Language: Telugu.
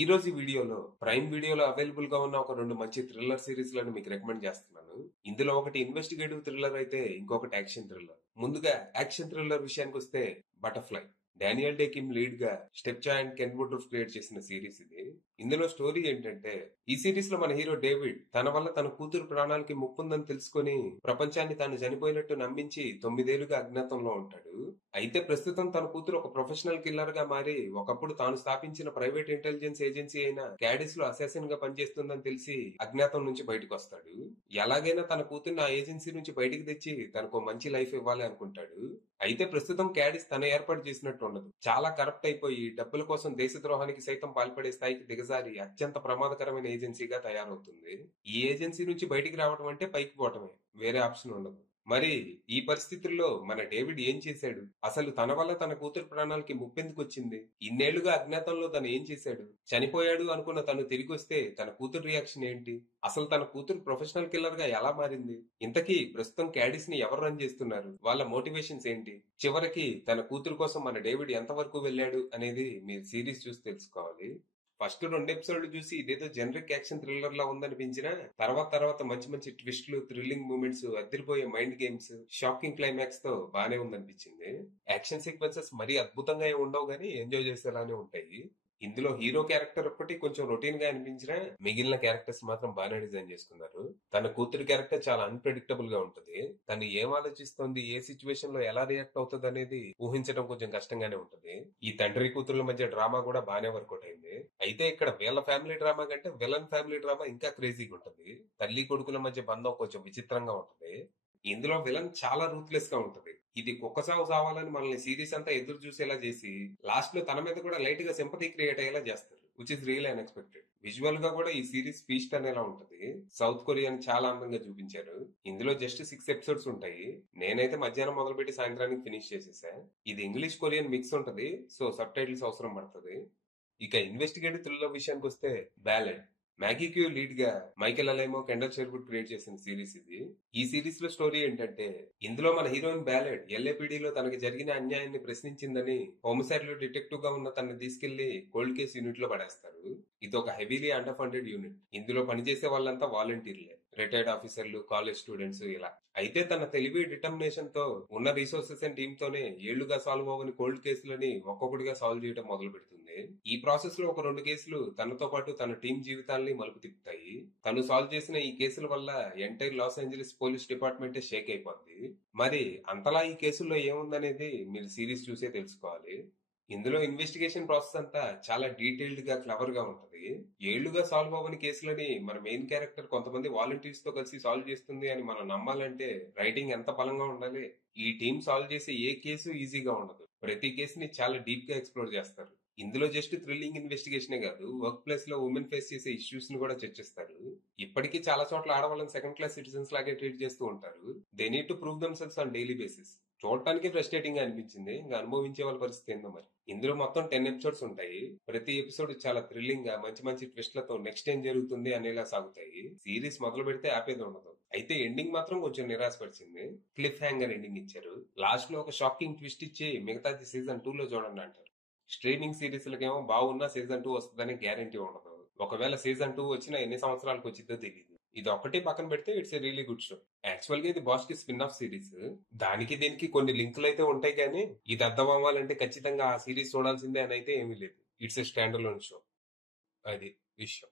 ఈ రోజు వీడియోలో ప్రైమ్ వీడియోలో అవైలబుల్ గా ఉన్న ఒక రెండు మంచి థ్రిల్లర్ సిరీస్ లను మీకు రికమెండ్ చేస్తున్నాను. ఇందులో ఒకటి ఇన్వెస్టిగేటివ్ థ్రిల్లర్ అయితే ఇంకొకటి యాక్షన్ థ్రిల్లర్. ముందుగా యాక్షన్ థ్రిల్లర్ విషయానికి వస్తే butterfly. Daniel day Kim lead గా స్టెప్చా అండ్ కెన్ వుడ్రూఫ్ క్రియేట్ చేసిన సిరీస్ ఇది. ఇందులో స్టోరీ ఏంటంటే, ఈ సిరీస్ లో మన హీరో డేవిడ్ తన వల్ల తన కూతురు ప్రాణాలకి ముప్పుందని తెలుసుకుని ప్రపంచాన్ని తాను చనిపోయినట్టు నమ్మించి 9 ఏళ్లుగా అజ్ఞాతంలో ఉంటాడు. అయితే ప్రస్తుతం తన కూతురు ఒక ప్రొఫెషనల్ కిల్లర్ గా మారి ఒకప్పుడు తాను స్థాపించిన ప్రైవేట్ ఇంటెలిజెన్స్ ఏజెన్సీ అయిన క్యాడిస్ లో అసాసిన్ గా పనిచేస్తుందని తెలిసి అజ్ఞాతం నుంచి బయటకు వస్తాడు. ఎలాగైనా తన కూతుర్ని ఆ ఏజెన్సీ నుంచి బయటికి తెచ్చి తనకు మంచి లైఫ్ ఇవ్వాలి అనుకుంటాడు. అయితే ప్రస్తుతం క్యాడిస్ తన ఏర్పాటు చేసినట్టు ఉండదు. చాలా కరప్ట్ అయిపోయి డబ్బుల కోసం దేశద్రోహానికి సైతం పాల్పడే స్థాయికి దిగజారి అత్యంత ప్రమాదకరమైన ఏజెన్సీగా తయారవుతుంది. ఈ ఏజెన్సీ నుంచి బయటికి రావడం అంటే పైకి పోవటమే, వేరే ఆప్షన్ ఉండదు. మరి ఈ పరిస్థితుల్లో మన డేవిడ్ ఏం చేశాడు? అసలు తన వల్ల తన కూతురు ప్రాణాలకి ముప్పెందుకు వచ్చింది? ఇన్నేళ్లుగా అజ్ఞాతంలో తను ఏం చేశాడు? చనిపోయాడు అనుకున్న తను తిరిగి వస్తే తన కూతురు రియాక్షన్ ఏంటి? అసలు తన కూతురు ప్రొఫెషనల్ కిల్లర్ గా ఎలా మారింది? ఇంతకీ ప్రస్తుతం క్యాడిస్ ని ఎవరు రన్ చేస్తున్నారు? వాళ్ళ మోటివేషన్స్ ఏంటి? చివరికి తన కూతురు కోసం మన డేవిడ్ ఎంత వరకు వెళ్ళాడు అనేది మీరు సిరీస్ చూసి తెలుసుకోవాలి. ఫస్ట్ 2 ఎపిసోడ్లు చూసి ఇదేదో జనరిక్ యాక్షన్ థ్రిల్లర్ లా ఉందనిపించినా తర్వాత మంచి మంచి ట్విస్టులు, థ్రిల్లింగ్ మూమెంట్స్, అదిరిపోయే మైండ్ గేమ్స్, షాకింగ్ క్లైమాక్స్ తో బానే ఉందనిపించింది. యాక్షన్ సీక్వెన్సెస్ మరీ అద్భుతంగా ఏమి ఉండవు గానీ ఎంజాయ్ చేసేలానే ఉంటాయి. ఇందులో హీరో క్యారెక్టర్ ఒక్కటి కొంచెం రొటీన్ గా అనిపించినా మిగిలిన క్యారెక్టర్స్ మాత్రం బాగానే డిజైన్ చేసుకున్నారు. తన కూతురు క్యారెక్టర్ చాలా అన్ప్రెడిక్టబుల్ గా ఉంటది. తను ఏం ఆలోచిస్తోంది, ఏ సిచ్యువేషన్ లో ఎలా రియాక్ట్ అవుతుంది అనేది ఊహించడం కొంచెం కష్టంగానే ఉంటది. ఈ తండ్రి కూతురుల మధ్య డ్రామా కూడా బాగానే వర్కౌట్ అయింది. అయితే ఇక్కడ వీళ్ళ ఫ్యామిలీ డ్రామా కంటే విలన్ ఫ్యామిలీ డ్రామా ఇంకా క్రేజీగా ఉంటది. తల్లి కొడుకుల మధ్య బంధం కొంచెం విచిత్రంగా ఉంటది. ఇందులో విలన్ చాలా రూత్లెస్ గా ఉంటది. ఇది కుక్క సాగు సావాలని మనల్ని సిరీస్ అంతా ఎదురు చూసేలా చేసి లాస్ట్ లో తన మీద కూడా లైట్ గా సింపతి క్రియేట్ అయ్యేలా చేస్తారు, which is real unexpected. Visual గా కూడా ఈ సిరీస్ ఫీస్ట్ అనేలా ఉంటది. సౌత్ కొరియాని చాలా అందంగా చూపించారు. ఇందులో జస్ట్ 6 ఎపిసోడ్స్ ఉంటాయి. నేనైతే మధ్యాహ్నం మొదలుపెట్టి సాయంత్రానికి ఫినిష్ చేసేసా. ఇది ఇంగ్లీష్ కొరియన్ మిక్స్ ఉంటది, సో సబ్ టైటిల్స్ అవసరం పడుతుంది. ఇక ఇన్వెస్టిగేటివ్ థ్రిల్లర్ విషయానికి వస్తే బ్యాలెడ్. మ్యాగీ క్యూ లీడ్ గా మైకెల్ అలైమో, కెండల్ షెర్వుడ్ క్రియేట్ చేసిన సిరీస్ ఇది. ఈ సిరీస్ లో స్టోరీ ఏంటంటే, ఇందులో మన హీరోయిన్ బ్యాలెడ్ ఎల్ఏపీడీలో తనకి జరిగిన అన్యాయాన్ని ప్రశ్నించిందని హోమిసైడ్ లో డిటెక్టివ్ గా ఉన్న తనని తీసుకెళ్లి కోల్డ్ కేసు యూనిట్ లో పడేస్తారు. ఇది ఒక హెవీలీ అండర్ ఫండెడ్ యూనిట్. ఇందులో పనిచేసే వాళ్ళంతా వాలంటీర్లే, రిటైర్డ్ ఆఫీసర్లు, కాలేజ్ స్టూడెంట్స్ ఇలా. అయితే తన తెలివి, డిటర్మినేషన్ తో ఉన్న రిసోర్సెస్ అండ్ టీమ్ తోనే ఏళ్లుగా సాల్వ్ అవ్వని కోల్డ్ కేసులని ఒక్కొక్కటిగా సాల్వ్ చేయడం మొదలు పెడుతుంది. ఈ ప్రాసెస్ లో ఒక 2 కేసులు తనతో పాటు తన టీం జీవితాల్ని మలుపు తిప్పుతాయి. తను సాల్వ్ చేసిన ఈ కేసుల వల్ల entire Los Angeles police department shake అయిపోద్ది. మరి అంతలా ఈ కేసుల్లో ఏముందనేది మీరు సిరీస్ చూసే తెలుసుకోవాలి. ఇందులో ఇన్వెస్టిగేషన్ ప్రాసెస్ అంతా చాలా డీటెయిల్డ్ గా, క్లవర్ గా ఉంటది. ఏళ్లుగా సాల్వ్ అవ్వని కేసులని మన మెయిన్ క్యారెక్టర్ కొంతమంది వాలంటీర్స్ తో కలిసి సాల్వ్ చేస్తుంది అని మనం నమ్మాలంటే రైటింగ్ ఎంత బలంగా ఉండాలి. ఈ టీం సాల్వ్ చేసే ఏ కేసు ఈజీగా ఉండదు. ప్రతి కేసుని చాలా డీప్ గా ఎక్స్ప్లోర్ చేస్తారు. ఇందులో జస్ట్ థ్రిల్లింగ్ ఇన్వెస్టిగేషనే కాదు, వర్క్ ప్లేస్ లో ఉమెన్ ఫేస్ చేసే ఇష్యూస్ ని కూడా చర్చిస్తారు. ఇప్పటికీ చాలా చోట్ల ఆడవాళ్ళని సెకండ్ క్లాస్ సిటిజన్స్ లాగే ట్రీట్ చేస్తూ ఉంటారు. They need to prove them cells on daily basis. చూడటానికి ఫ్రస్ట్రేటింగ్ గా అనిపించింది, ఇంకా అనుభవించే వాళ్ళ పరిస్థితి ఏందో మరి. ఇందులో మొత్తం 10 ఎపిసోడ్స్ ఉంటాయి. ప్రతి ఎపిసోడ్ చాలా థ్రిల్లింగ్ గా మంచి మంచి ట్విస్ట్లతో నెక్స్ట్ ఏం జరుగుతుంది అనేలా సాగుతాయి. సిరీస్ మొదలు పెడితే ఆపేది ఉండదు. అయితే ఎండింగ్ మాత్రం కొంచెం నిరాశపరిచింది. క్లిఫ్ హ్యాంగర్ ఎండింగ్ ఇచ్చారు. లాస్ట్ లో ఒక షాకింగ్ ట్విస్ట్ ఇచ్చి మిగతాది సీజన్ 2 లో చూడండి అంటారు. స్ట్రీమింగ్ సిరీస్ లకేమో బాగున్నా సీజన్ 2 వస్తుందని గ్యారంటీ ఉండదు. ఒకవేళ సీజన్ 2 వచ్చినా ఎన్ని సంవత్సరాలకు వచ్చిందో తెలియదు. ఇది ఒక్కటే పక్కన పెడితే it's a really good show. Actual గా ఇది బాస్ కి స్పిన్ ఆఫ్ సిరీస్. దానికి దీనికి కొన్ని లింకులు అయితే ఉంటాయి, కానీ ఇది అర్థం అవ్వాలంటే ఖచ్చితంగా ఆ సిరీస్ చూడాల్సిందే అని అయితే ఏమీ లేదు. It's a stand alone show. అది విషయం.